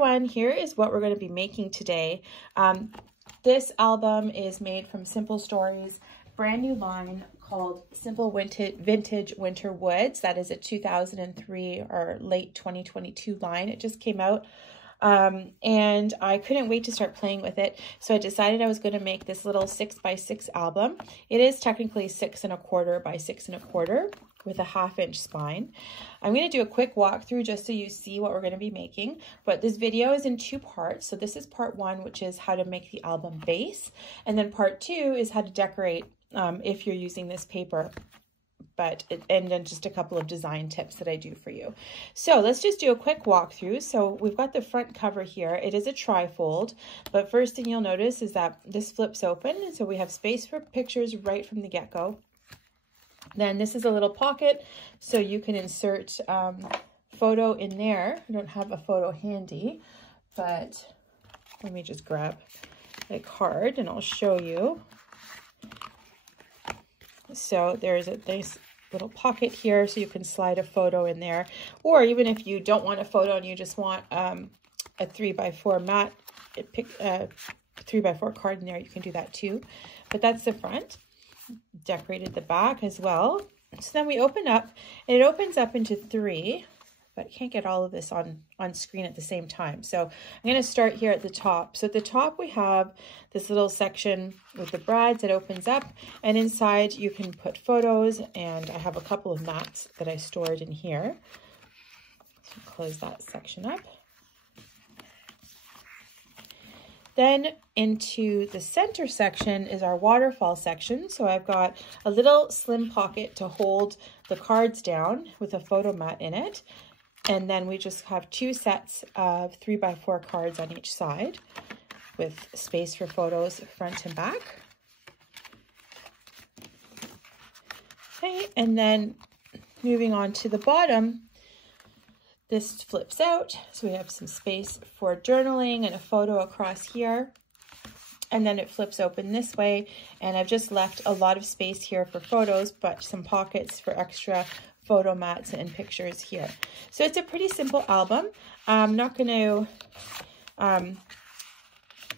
everyone, here is what we're going to be making today. This album is made from Simple Stories, brand new line called Simple Vintage Winter Woods. That is a 2003 or late 2022 line. It just came out. And I couldn't wait to start playing with it. So I decided I was going to make this little 6x6 album. It is technically 6 1/4 by 6 1/4 with a 1/2 inch spine. I'm going to do a quick walkthrough just so you see what we're going to be making. But this video is in 2 parts. So this is part 1, which is how to make the album base. And then part 2 is how to decorate if you're using this paper. And then just a couple of design tips that I do for you. So let's just do a quick walkthrough. So we've got the front cover here. It is a trifold, but first thing you'll notice is that this flips open. And so we have space for pictures right from the get-go. Then this is a little pocket, so you can insert photo in there. I don't have a photo handy, but let me just grab a card and I'll show you. So there's a nice little pocket here, so you can slide a photo in there. Or even if you don't want a photo and you just want a 3x4 mat, pick a 3x4 card in there, you can do that too. But that's the front. Decorated the back as well. So then we open up, and it opens up into 3, but I can't get all of this on screen at the same time. So I'm going to start here at the top. So at the top we have this little section with the brads that opens up, and inside you can put photos, and I have a couple of mats that I stored in here. So close that section up. Then into the center section is our waterfall section. So I've got a little slim pocket to hold the cards down with a photo mat in it. And then we just have 2 sets of 3x4 cards on each side with space for photos front and back. Okay, and then moving on to the bottom, this flips out, so we have some space for journaling and a photo across here. And then it flips open this way, and I've just left a lot of space here for photos, but some pockets for extra photo mats and pictures here. So it's a pretty simple album. I'm not going to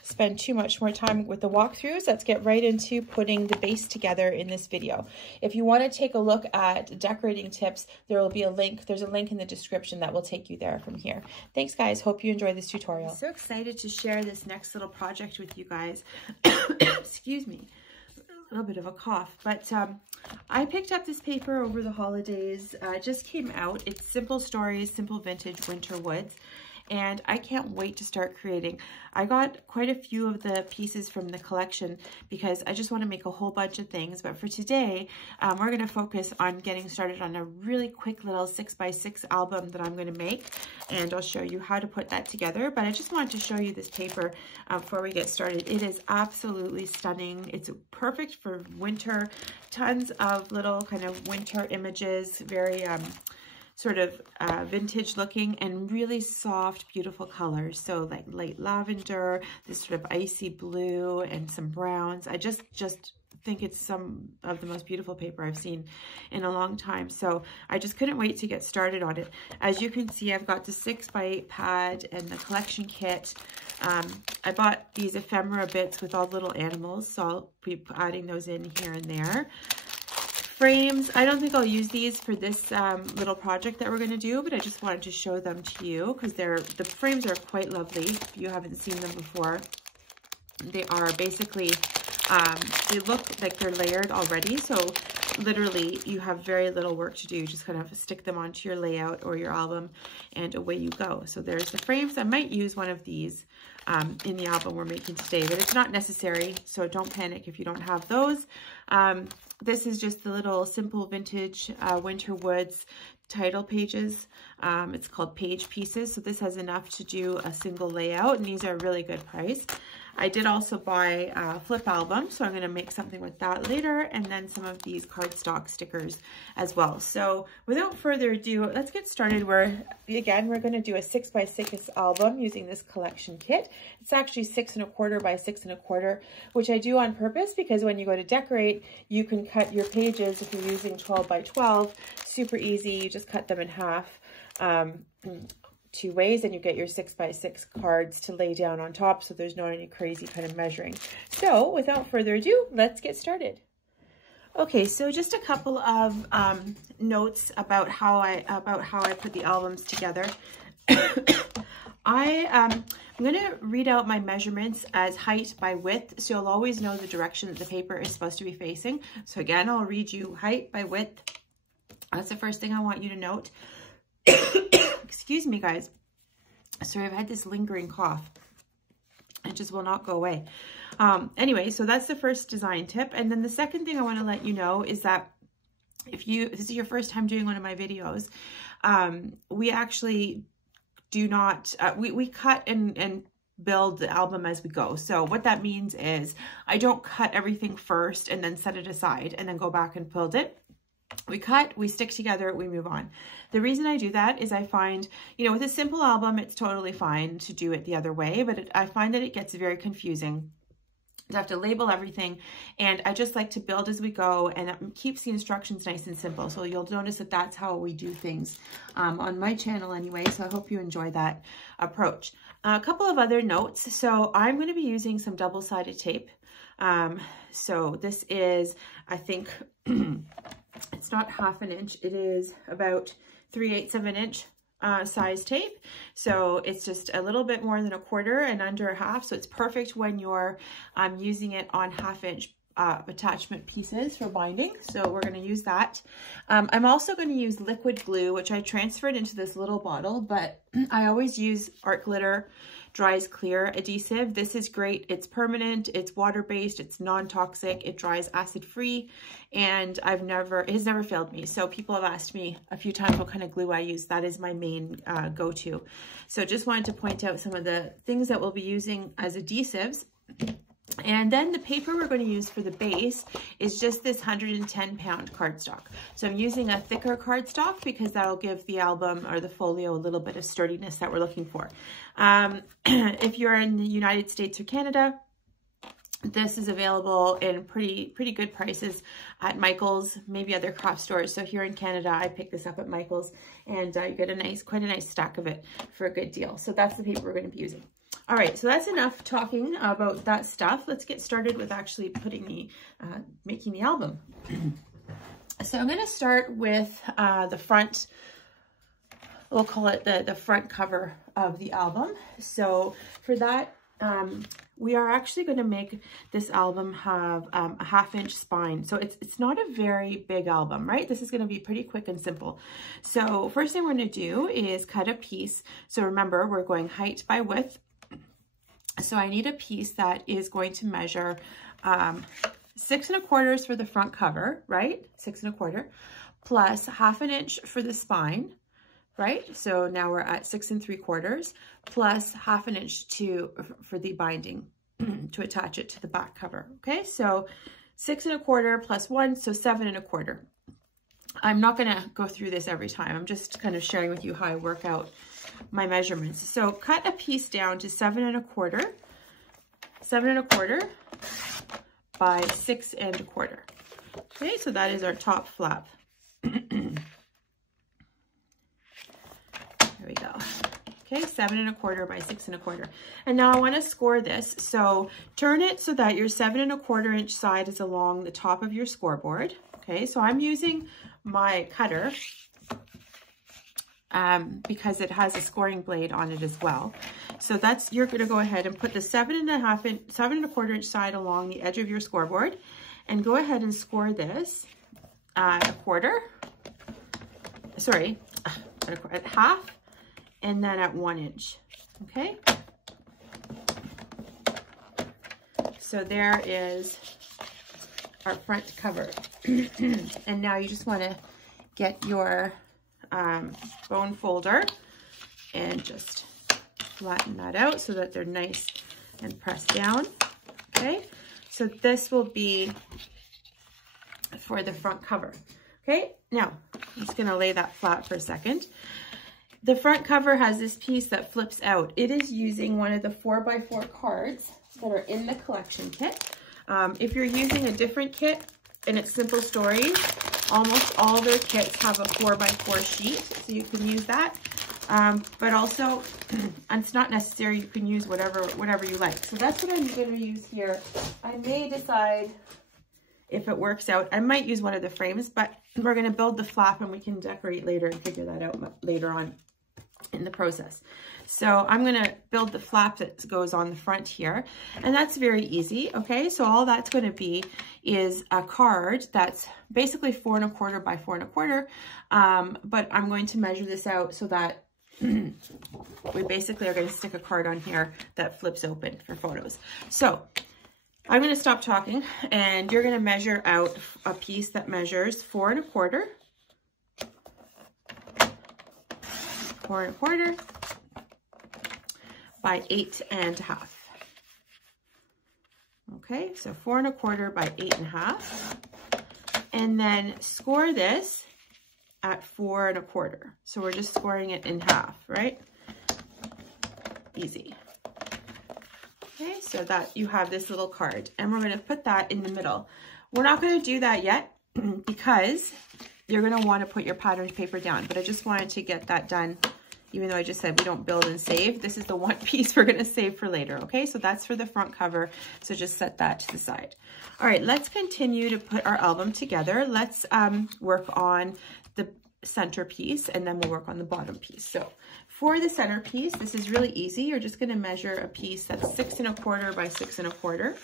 spend too much more time with the walkthroughs. Let's get right into putting the base together in this video. If you want to take a look at decorating tips, there will be a link. There's a link in the description that will take you there from here. Thanks guys. Hope you enjoy this tutorial. I'm so excited to share this next little project with you guys. Excuse me. A little bit of a cough, but I picked up this paper over the holidays. It just came out. It's Simple Stories, Simple Vintage Winter Woods. And I can't wait to start creating. I got quite a few of the pieces from the collection because I just want to make a whole bunch of things. But for today, we're going to focus on getting started on a really quick little 6x6 album that I'm going to make. And I'll show you how to put that together. But I just wanted to show you this paper before we get started. It is absolutely stunning. It's perfect for winter. Tons of little kind of winter images, very sort of vintage looking and really soft, beautiful colors. So like light lavender, this sort of icy blue, and some browns. I just think it's some of the most beautiful paper I've seen in a long time. So I just couldn't wait to get started on it. As you can see, I've got the 6x8 pad and the collection kit. I bought these ephemera bits with all the little animals, so I'll be adding those in here and there. Frames, I don't think I'll use these for this little project that we're going to do, but I just wanted to show them to you because the frames are quite lovely. If you haven't seen them before, they are basically, they look like they're layered already, so literally you have very little work to do. Just kind of stick them onto your layout or your album and away you go. So there's the frames. I might use one of these in the album we're making today, but it's not necessary, so don't panic if you don't have those. This is just the little Simple Vintage Winter Woods title pages. It's called Page Pieces, so this has enough to do a single layout, and these are a really good price. I did also buy a flip album, so I'm going to make something with that later, and then some of these cardstock stickers as well. So without further ado, let's get started. We're going to do a 6x6 album using this collection kit. It's actually 6 1/4 by 6 1/4, which I do on purpose because when you go to decorate, you can cut your pages if you're using 12 by 12. Super easy. You just cut them in half. two ways, and you get your 6x6 cards to lay down on top, so there's not any crazy kind of measuring. So without further ado, let's get started. Okay, so just a couple of notes about how I put the albums together. I'm going to read out my measurements as height by width, so you'll always know the direction that the paper is supposed to be facing. So again, I'll read you height by width. That's the first thing I want you to note. Excuse me, guys. Sorry, I've had this lingering cough. It just will not go away. Anyway, so that's the first design tip. And then the second thing I want to let you know is that if this is your first time doing one of my videos, we actually do not, we cut and build the album as we go. So what that means is I don't cut everything first and then set it aside and then go back and build it. We cut, we stick together, we move on. The reason I do that is I find, you know, with a simple album, it's totally fine to do it the other way, but I find that it gets very confusing to have to label everything, and I just like to build as we go, and it keeps the instructions nice and simple. So you'll notice that that's how we do things on my channel anyway, so I hope you enjoy that approach. A couple of other notes. So I'm going to be using some double-sided tape. So this is, I think, it's not 1/2 inch, it is about 3/8 of an inch size tape. So it's just a little bit more than 1/4 and under 1/2. So it's perfect when you're using it on 1/2 inch attachment pieces for binding. So we're going to use that. I'm also going to use liquid glue, which I transferred into this little bottle, but I always use art glitter dries clear adhesive. This is great. It's permanent, it's water-based, it's non-toxic, it dries acid-free, and it has never failed me. So people have asked me a few times what kind of glue I use. That is my main go-to. So just wanted to point out some of the things that we'll be using as adhesives. And then the paper we're going to use for the base is just this 110-pound cardstock. So I'm using a thicker cardstock because that'll give the album or the folio a little bit of sturdiness that we're looking for. If you're in the United States or Canada, this is available in pretty good prices at Michael's, maybe other craft stores. So here in Canada, I picked this up at Michael's, and you get quite a nice stack of it for a good deal. So that's the paper we're going to be using. All right, so that's enough talking about that stuff. Let's get started with actually making the album. So I'm going to start with the front. We'll call it the front cover of the album. So for that, we are actually going to make this album have a 1/2 inch spine. So it's not a very big album, right? This is going to be pretty quick and simple. So first thing we're going to do is cut a piece. So remember, we're going height by width. So I need a piece that is going to measure 6 1/4 for the front cover, right? 6 1/4 plus 1/2 inch for the spine, right? So now we're at 6 3/4 plus 1/2 inch for the binding to attach it to the back cover. Okay, so 6 1/4 plus 1, so 7 1/4. I'm not going to go through this every time. I'm just kind of sharing with you how I work out my measurements. So cut a piece down to 7 1/4 by 6 1/4. Okay, so that is our top flap. There we go. Okay, 7 1/4 by 6 1/4. And now I want to score this. So turn it so that your 7 1/4 inch side is along the top of your scoreboard. Okay, so I'm using my cutter because it has a scoring blade on it as well. So you're going to go ahead and put the 7 1/4 inch side along the edge of your scoreboard and go ahead and score this at 1/4. Sorry, at 1/2 and then at 1 inch. Okay. So there is our front cover. And now you just want to get your bone folder and just flatten that out so that they're nice and pressed down. Okay, so this will be for the front cover. Okay, now I'm just going to lay that flat for a second. The front cover has this piece that flips out. It is using one of the 4x4 cards that are in the collection kit. If you're using a different kit and it's Simple Stories, almost all their kits have a 4x4 sheet, so you can use that. but also it's not necessary. You can use whatever you like. So that's what I'm going to use here. I may decide if it works out. I might use one of the frames, but we're going to build the flap and we can decorate later and figure that out later on in the process. So I'm going to build the flap that goes on the front here, and that's very easy. Okay, so all that's going to be is a card that's basically 4 1/4 by 4 1/4, but I'm going to measure this out so that we basically are going to stick a card on here that flips open for photos. So I'm going to stop talking, and you're going to measure out a piece that measures 4 1/4, 4 1/4 by 8 1/2. Okay, so 4 1/4 by 8 1/2, and then score this at 4 1/4. So we're just scoring it in half, right? Easy. Okay, so that you have this little card, and we're going to put that in the middle. We're not going to do that yet because you're going to want to put your patterned paper down, but I just wanted to get that done. Even though I just said we don't build and save, this is the one piece we're going to save for later. Okay, so that's for the front cover. So just set that to the side. All right, let's continue to put our album together. Let's work on the centerpiece, and then we'll work on the bottom piece. So for the centerpiece, this is really easy. You're just going to measure a piece that's 6 1/4 by 6 1/4.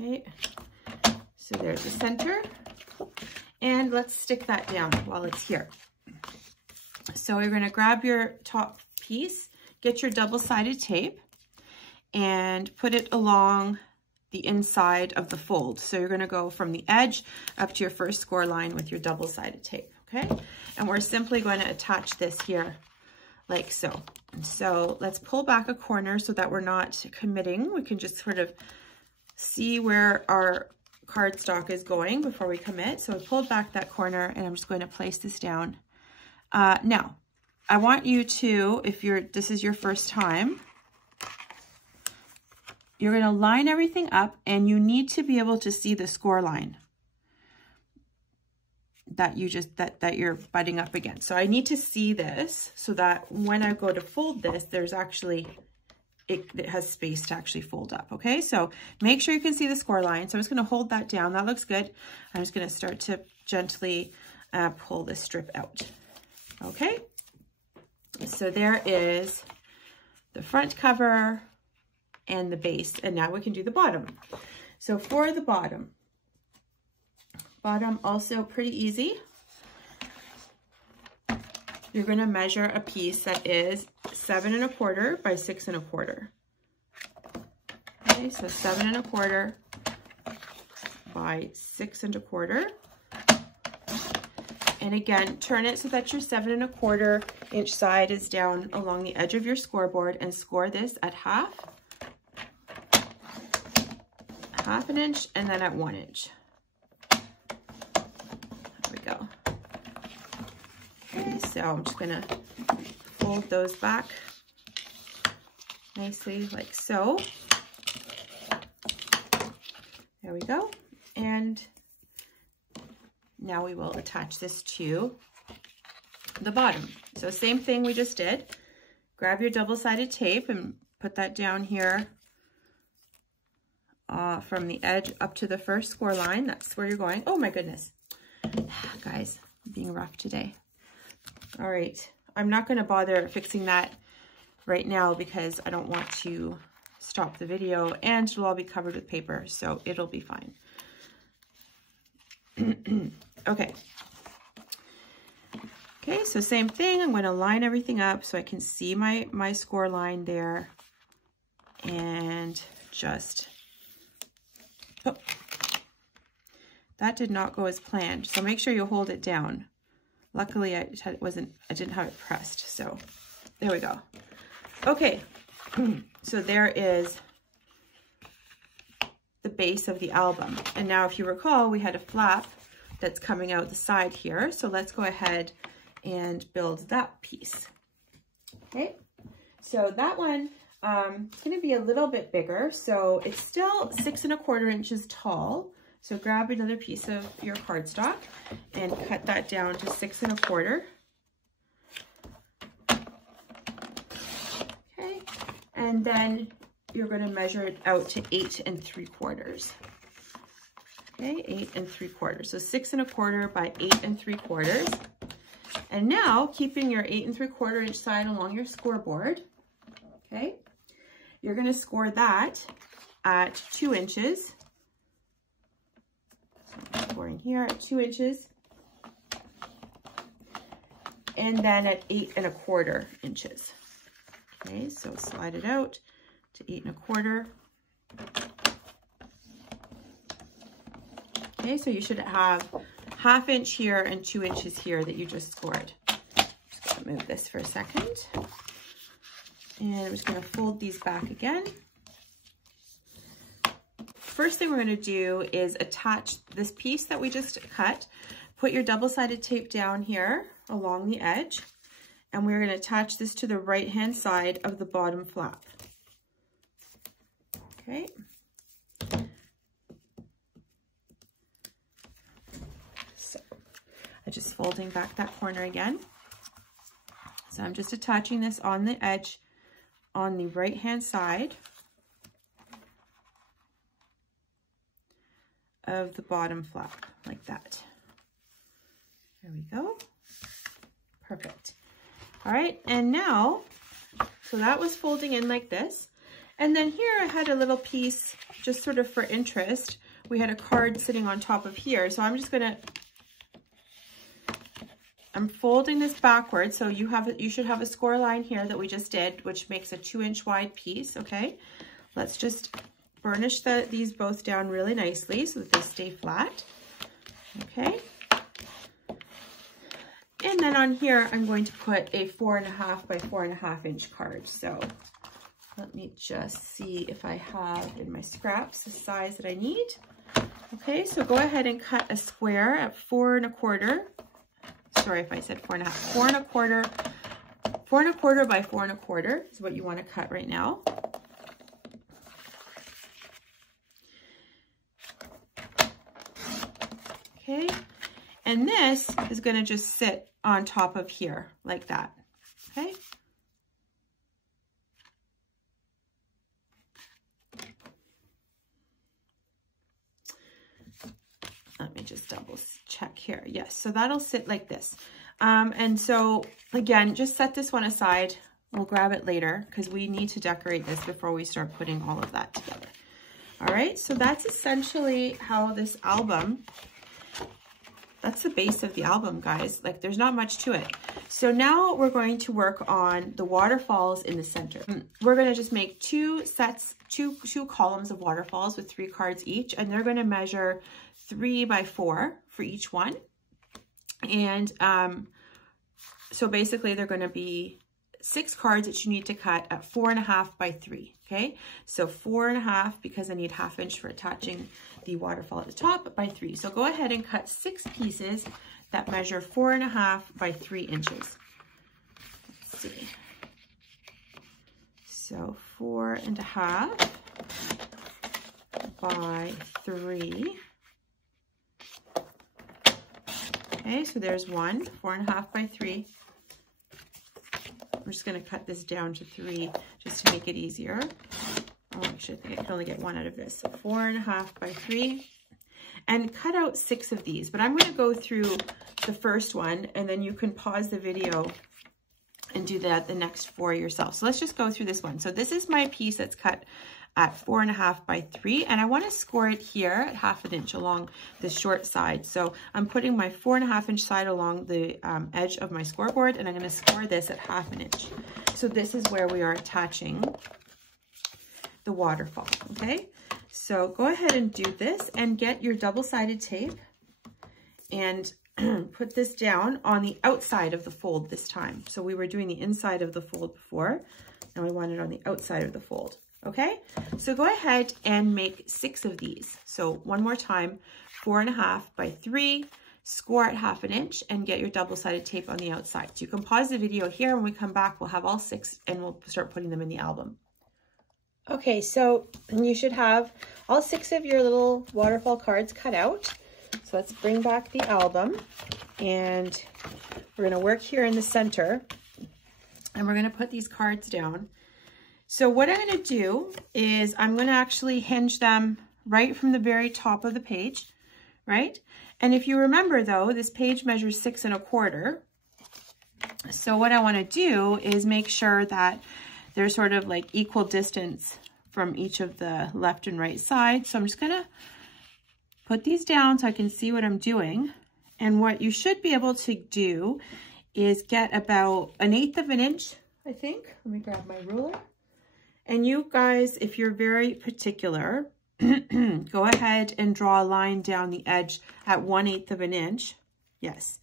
Okay, so there's the center. And let's stick that down while it's here. So you're going to grab your top piece, get your double-sided tape, and put it along the inside of the fold. So you're going to go from the edge up to your first score line with your double-sided tape, okay? And we're simply going to attach this here like so. So let's pull back a corner so that we're not committing. We can just sort of see where our cardstock is going before we commit. So I pulled back that corner, and I'm just going to place this down. Now, I want you to, if this is your first time, you're going to line everything up, and you need to be able to see the score line that you're butting up against. So I need to see this so that when I go to fold this, there's actually it has space to actually fold up. Okay, so make sure you can see the score line. So I'm just going to hold that down. That looks good. I'm just going to start to gently pull this strip out. Okay, so there is the front cover and the base, and now we can do the bottom. So for the bottom also pretty easy. You're going to measure a piece that is 7 1/4 by 6 1/4. Okay, so 7 1/4 by 6 1/4. And again, turn it so that your 7 1/4 inch side is down along the edge of your scoreboard, and score this at half an inch, and then at 1 inch. There we go. Okay, so I'm just going to fold those back nicely like so. There we go. And now we will attach this to the bottom. So same thing we just did. Grab your double-sided tape and put that down here from the edge up to the first score line. That's where you're going. Oh my goodness. Guys, I'm being rough today. All right, I'm not going to bother fixing that right now because I don't want to stop the video, and it'll all be covered with paper, so it'll be fine. Okay. Okay, so same thing. I'm going to line everything up so I can see my score line there, and just, oh, that did not go as planned. So make sure you hold it down. Luckily, I didn't have it pressed, so there we go. Okay, so there is the base of the album. And now if you recall, we had a flap that's coming out the side here. So let's go ahead and build that piece. Okay, so that one is going to be a little bit bigger. So it's still 6 1/4 inches tall. So grab another piece of your cardstock and cut that down to 6 1/4. Okay, and then you're going to measure it out to 8 3/4. Okay, 8 3/4. So 6 1/4 by 8 3/4. And now, keeping your 8 3/4 inch side along your scoreboard, okay, you're going to score that at 2 inches. So I'm scoring here at 2 inches. And then at 8 1/4 inches. Okay, so slide it out to 8 1/4. Okay, so you should have 1/2 inch here and 2 inches here that you just scored. I'm just going to move this for a second. And I'm just going to fold these back again. First thing we're going to do is attach this piece that we just cut. Put your double-sided tape down here along the edge. And we're going to attach this to the right-hand side of the bottom flap. Okay. I'm just folding back that corner again. So I'm just attaching this on the edge on the right hand side of the bottom flap, like that. There we go. Perfect. All right, and now, so that was folding in like this. And then here I had a little piece just sort of for interest. We had a card sitting on top of here. So I'm just gonna, I'm folding this backwards, so you should have a score line here that we just did, which makes a 2 inch wide piece, okay? Let's just burnish these both down really nicely so that they stay flat, okay? And then on here, I'm going to put a 4.5 by 4.5 inch card. So let me just see if I have in my scraps the size that I need. Okay, so go ahead and cut a square at 4 1/4. Sorry if I said 4.5. 4 1/4. 4 1/4 by 4 1/4 is what you want to cut right now. Okay, and this is going to just sit on top of here like that. Okay. Let me just double check here. Yes, so that'll sit like this. And so again, just set this one aside. We'll grab it later because we need to decorate this before we start putting all of that together. All right, so that's essentially how this album, that's the base of the album, guys. Like, there's not much to it. So now we're going to work on the waterfalls in the center. We're going to just make two columns of waterfalls with 3 cards each, and they're going to measure 3 by 4 for each one. And so basically they're going to be 6 cards that you need to cut at 4.5 by 3. Okay, so 4.5 because I need 1/2 inch for attaching the waterfall at the top by 3. So go ahead and cut 6 pieces that measure 4.5 by 3 inches. Let's see. So 4.5 by 3. Okay, so there's one, 4.5 by 3. I'm just going to cut this down to 3 just to make it easier. Oh, actually, I think I can only get one out of this. So 4.5 by 3. And cut out 6 of these. But I'm going to go through the first one, and then you can pause the video and do the next 4 yourself. So let's just go through this one. So this is my piece that's cut at 4.5 by 3, and I want to score it here at 1/2 inch along the short side. So I'm putting my 4.5 inch side along the edge of my scoreboard, and I'm going to score this at 1/2 inch. So this is where we are attaching the waterfall. Okay, so go ahead and do this and get your double-sided tape and put this down on the outside of the fold this time. So we were doing the inside of the fold before, and we want it on the outside of the fold. Okay, so go ahead and make 6 of these. So one more time, 4.5 by 3, score at 1/2 inch, and get your double-sided tape on the outside. So you can pause the video here. When we come back, we'll have all 6 and we'll start putting them in the album. Okay, so you should have all 6 of your little waterfall cards cut out. So let's bring back the album, and we're going to work here in the center, and we're going to put these cards down. So what I'm going to do is I'm going to actually hinge them right from the very top of the page, right? And if you remember though, this page measures 6 1/4. So what I want to do is make sure that they're sort of like equal distance from each of the left and right sides. So I'm just going to put these down so I can see what I'm doing. And what you should be able to do is get about 1/8 of an inch, I think. Let me grab my ruler. And you guys, if you're very particular, go ahead and draw a line down the edge at 1/8 of an inch. Yes.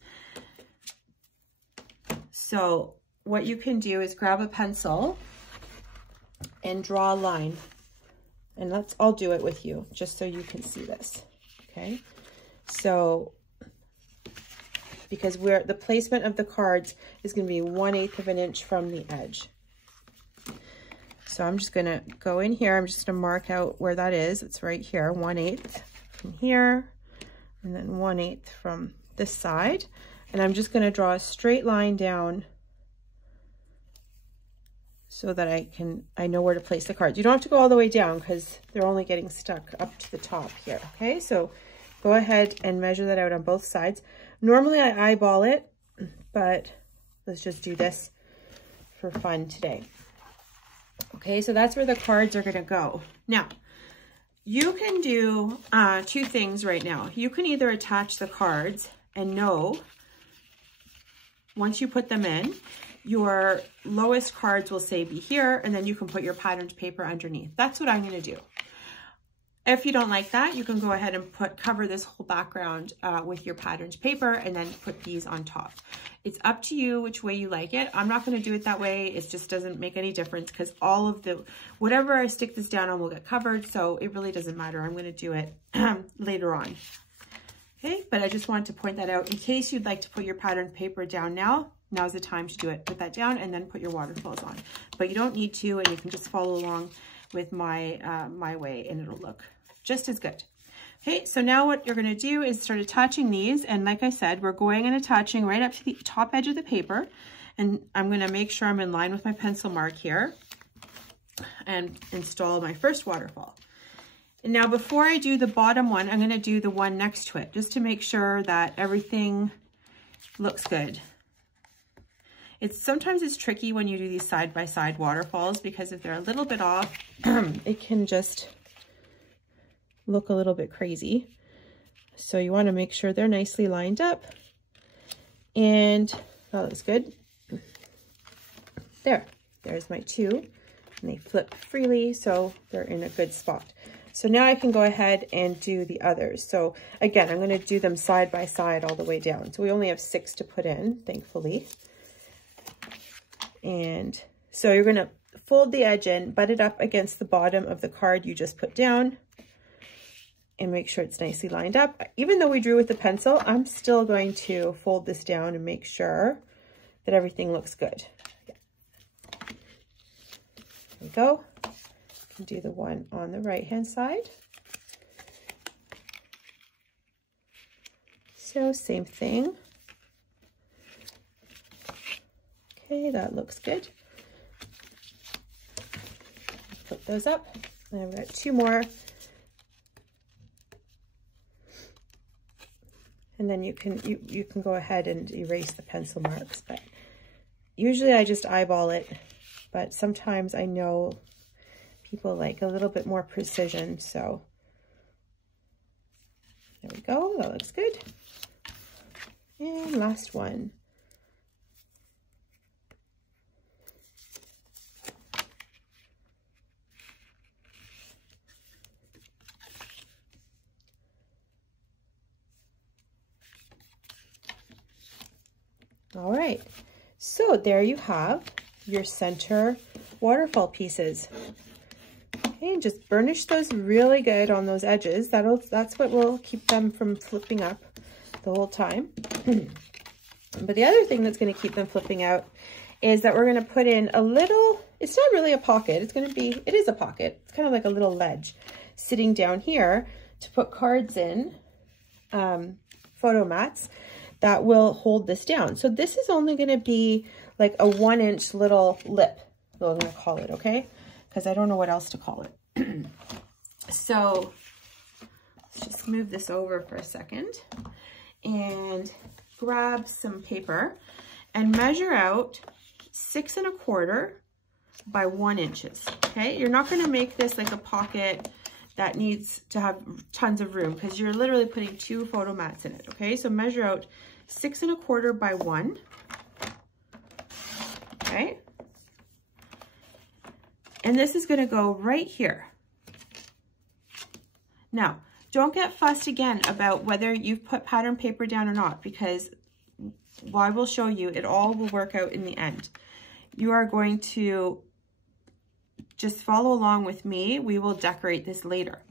So what you can do is grab a pencil and draw a line. And I'll do it with you just so you can see this. Okay. So because the placement of the cards is going to be 1/8 of an inch from the edge. So I'm just going to go in here. I'm just going to mark out where that is. It's right here, 1/8 from here, and then 1/8 from this side. And I'm just going to draw a straight line down so that I know where to place the cards. You don't have to go all the way down because they're only getting stuck up to the top here. Okay, so go ahead and measure that out on both sides. Normally I eyeball it, but let's just do this for fun today. Okay, so that's where the cards are going to go. Now, you can do 2 things right now. You can either attach the cards and know once you put them in, your lowest cards will say be here, and then you can put your patterned paper underneath. That's what I'm going to do. If you don't like that, you can go ahead and cover this whole background with your patterned paper and then put these on top. It's up to you which way you like it. I'm not going to do it that way. It just doesn't make any difference because all of whatever I stick this down on will get covered. So it really doesn't matter. I'm going to do it later on. Okay, but I just wanted to point that out in case you'd like to put your patterned paper down now. Now's the time to do it. Put that down and then put your waterfalls on. But you don't need to, and you can just follow along with my way and it'll look just as good. Okay, so now what you're going to do is start attaching these. And like I said, we're going and attaching right up to the top edge of the paper. And I'm going to make sure I'm in line with my pencil mark here and install my first waterfall. And now before I do the bottom one, I'm going to do the one next to it just to make sure that everything looks good. Sometimes it's tricky when you do these side-by-side waterfalls because if they're a little bit off, it can just look a little bit crazy. So you want to make sure they're nicely lined up. And that looks good. There's my 2. And they flip freely, so they're in a good spot. So now I can go ahead and do the others. So again, I'm going to do them side by side all the way down. So we only have 6 to put in, thankfully. And so you're going to fold the edge in, butt it up against the bottom of the card you just put down, and make sure it's nicely lined up. Even though we drew with the pencil, I'm still going to fold this down and make sure that everything looks good. Yeah. There we go. You can do the one on the right hand side. So same thing. Okay, that looks good. Flip those up. And I've got 2 more. And then you can go ahead and erase the pencil marks. But usually I just eyeball it. But sometimes I know people like a little bit more precision. So there we go. That looks good. And last one. All right, so there you have your center waterfall pieces. Okay, just burnish those really good on those edges. That's what will keep them from flipping up the whole time. But the other thing that's going to keep them flipping out is that we're going to put in a little it's not really a pocket. It is a pocket. It's kind of like a little ledge sitting down here to put cards in, photo mats that will hold this down. So this is only going to be like a 1-inch little lip, so I'm going to call it, okay? Because I don't know what else to call it. So let's just move this over for a second and grab some paper and measure out 6 1/4 by 1 inches. Okay, you're not going to make this like a pocket that needs to have tons of room because you're literally putting 2 photo mats in it. Okay, so measure out 6 1/4 by 1. Okay, and this is going to go right here. Now, don't get fussed again about whether you've put pattern paper down or not, because I will show you, it all will work out in the end. You are going to just follow along with me. We will decorate this later.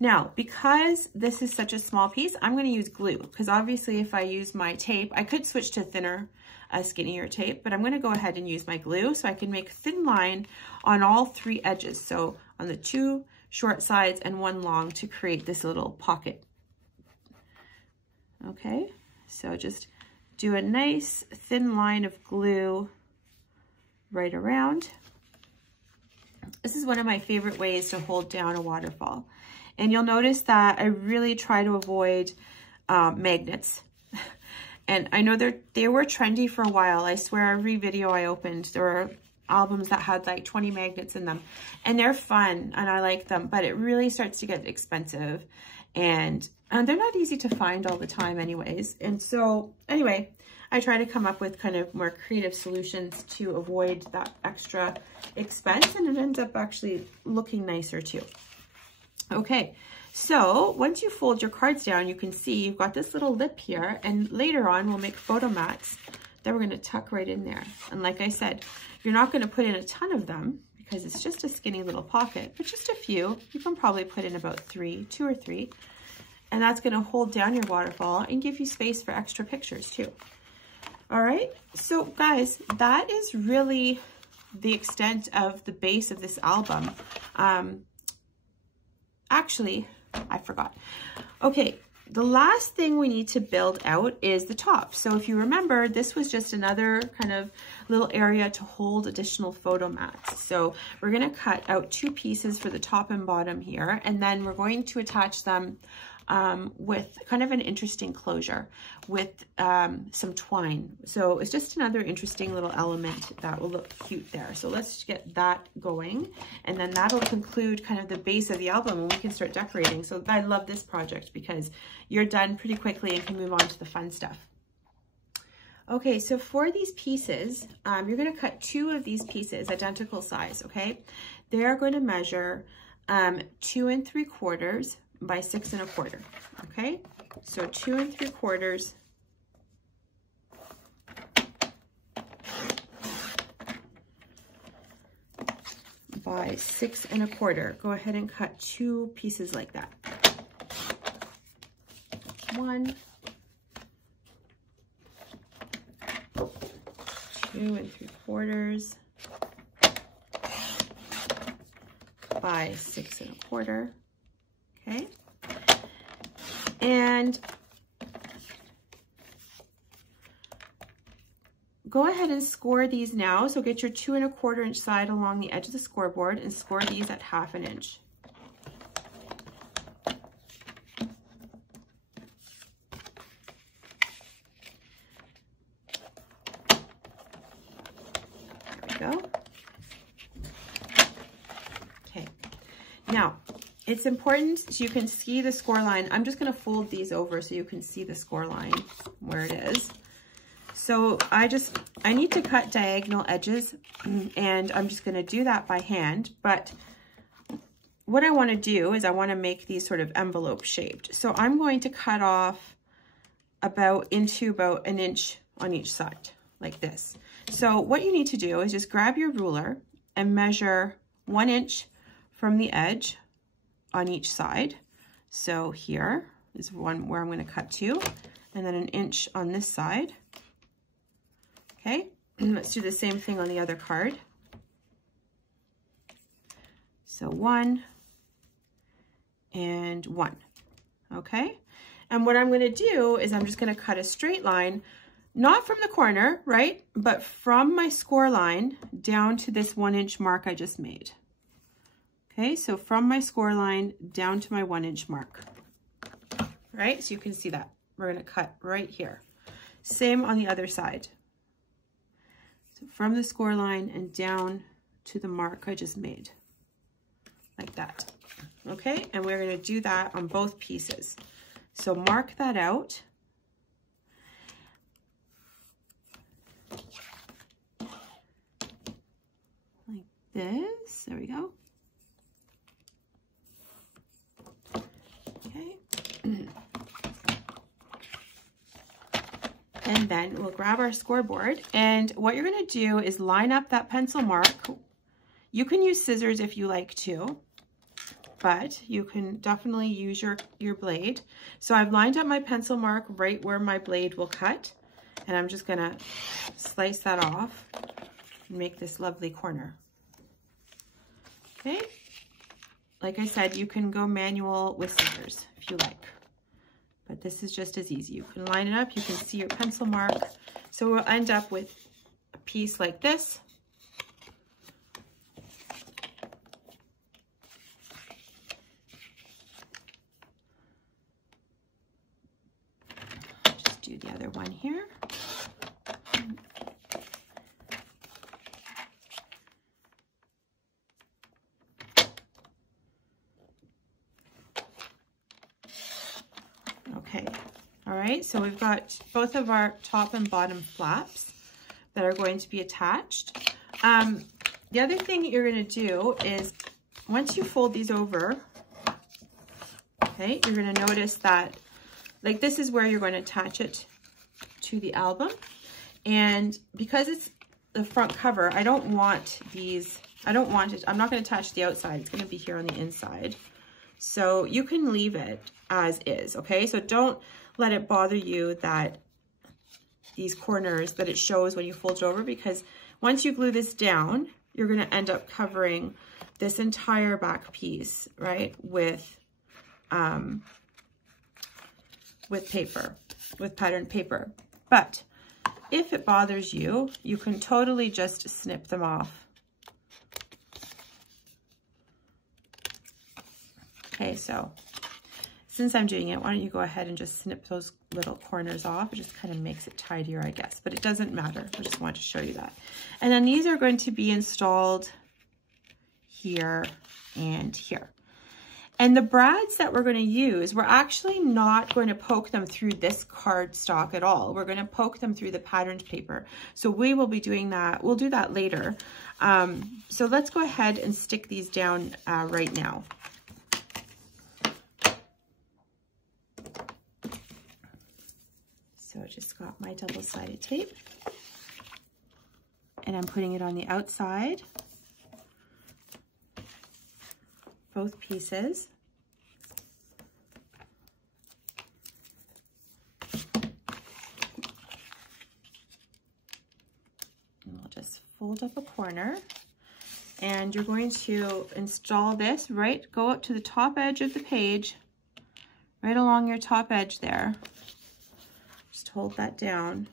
Now, because this is such a small piece, I'm going to use glue, because obviously if I use my tape, I could switch to thinner, skinnier tape, but I'm going to go ahead and use my glue so I can make a thin line on all 3 edges. So on the 2 short sides and 1 long to create this little pocket. Okay, so just do a nice thin line of glue right around. This is one of my favorite ways to hold down a waterfall. And you'll notice that I really try to avoid magnets. And I know they were trendy for a while. I swear every video I opened, there were albums that had like 20 magnets in them. And they're fun and I like them, but it really starts to get expensive. And they're not easy to find all the time anyways. And so anyway, I try to come up with kind of more creative solutions to avoid that extra expense, and it ends up actually looking nicer too. Okay, so once you fold your cards down, you can see you've got this little lip here, and later on we'll make photo mats that we're going to tuck right in there. And like I said, you're not going to put in a ton of them because it's just a skinny little pocket, but just a few. You can probably put in about 2 or 3, and that's going to hold down your waterfall and give you space for extra pictures too. All right, so guys, that is really the extent of the base of this album. Actually, I forgot. Okay, the last thing we need to build out is the top. So if you remember, this was just another kind of little area to hold additional photo mats. So we're gonna cut out 2 pieces for the top and bottom here, and then we're going to attach them with kind of an interesting closure with some twine. So it's just another interesting little element that will look cute there. So let's get that going, and then that'll conclude kind of the base of the album, and we can start decorating. So I love this project because you're done pretty quickly and can move on to the fun stuff. Okay, so for these pieces, you're going to cut 2 of these pieces, identical size, okay? They're going to measure 2 3/4 by 6 1/4, okay? So 2 3/4 by 6 1/4. Go ahead and cut 2 pieces like that. 1, 2 3/4 by 6 1/4. Okay, and go ahead and score these now. So get your 2 1/4 inch side along the edge of the scoreboard and score these at 1/2 inch. There we go. Okay, now it's important so you can see the score line. I'm just going to fold these over so you can see the score line where it is. So I need to cut diagonal edges, and I'm just going to do that by hand. But what I want to do is I want to make these sort of envelope shaped. So I'm going to cut off about 1 inch on each side like this. So what you need to do is just grab your ruler and measure 1 inch from the edge on each side. So here is one where I'm going to cut 2, and then 1 inch on this side. Okay, let's do the same thing on the other card. So 1 and 1, okay? And what I'm gonna do is I'm just gonna cut a straight line, not from the corner, right? But from my score line down to this 1 inch mark I just made. Okay, so from my score line down to my 1 inch mark, right? So you can see that. We're gonna cut right here. Same on the other side. So from the score line and down to the mark I just made, like that. Okay, and we're gonna do that on both pieces. So mark that out. Like this, there we go. Okay. And then we'll grab our scoreboard, and what you're gonna do is line up that pencil mark. You can use scissors if you like to, but you can definitely use your blade. So I've lined up my pencil mark right where my blade will cut, and I'm just gonna slice that off and make this lovely corner. Okay, like I said, you can go manual with scissors if you like, but this is just as easy. You can line it up, you can see your pencil mark. So we'll end up with a piece like this. Just do the other one here. Okay, all right, so we've got both of our top and bottom flaps that are going to be attached. The other thing that you're going to do is once you fold these over, okay, you're going to notice that, like, this is where you're going to attach it to the album. And because it's the front cover, I don't want these, I'm not going to attach the outside. It's going to be here on the inside. So you can leave it as is, okay? So don't let it bother you that these corners, that it shows when you fold it over, because once you glue this down, you're gonna end up covering this entire back piece, right, with paper, with patterned paper. But if it bothers you, you can totally just snip them off. Okay, so since I'm doing it, why don't you go ahead and just snip those little corners off. It just kind of makes it tidier, I guess, but it doesn't matter. I just wanted to show you that. And then these are going to be installed here and here. And the brads that we're going to use, we're actually not going to poke them through this cardstock at all. We're going to poke them through the patterned paper. So we will be doing that. We'll do that later. So let's go ahead and stick these down right now. So I just got my double-sided tape and I'm putting it on the outside, both pieces. And we'll just fold up a corner, and you're going to install this, right? Go up to the top edge of the page, right along your top edge there. Just hold that down.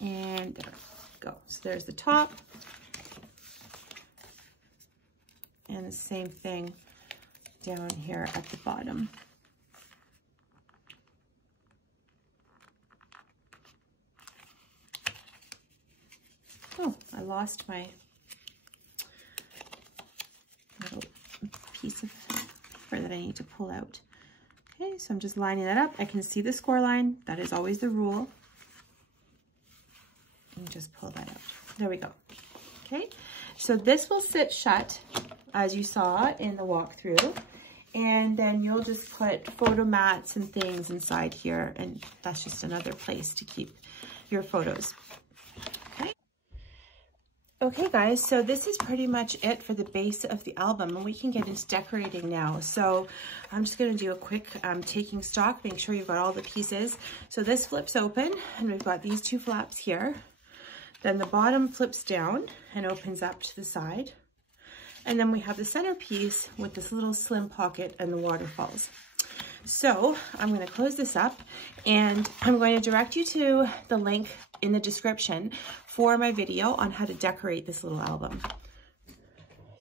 And there we go. So there's the top. And the same thing down here at the bottom. Oh, I lost my little piece of paper that I need to pull out. Okay, so I'm just lining that up. I can see the score line. That is always the rule. And just pull that out. There we go. Okay, so this will sit shut, as you saw in the walkthrough, and then you'll just put photo mats and things inside here, and that's just another place to keep your photos. Okay. Okay guys, so this is pretty much it for the base of the album, and we can get into decorating now. So I'm just going to do a quick taking stock, make sure you've got all the pieces. So this flips open and we've got these two flaps here. Then the bottom flips down and opens up to the side. And then we have the centerpiece with this little slim pocket and the waterfalls. So I'm going to close this up and I'm going to direct you to the link in the description for my video on how to decorate this little album.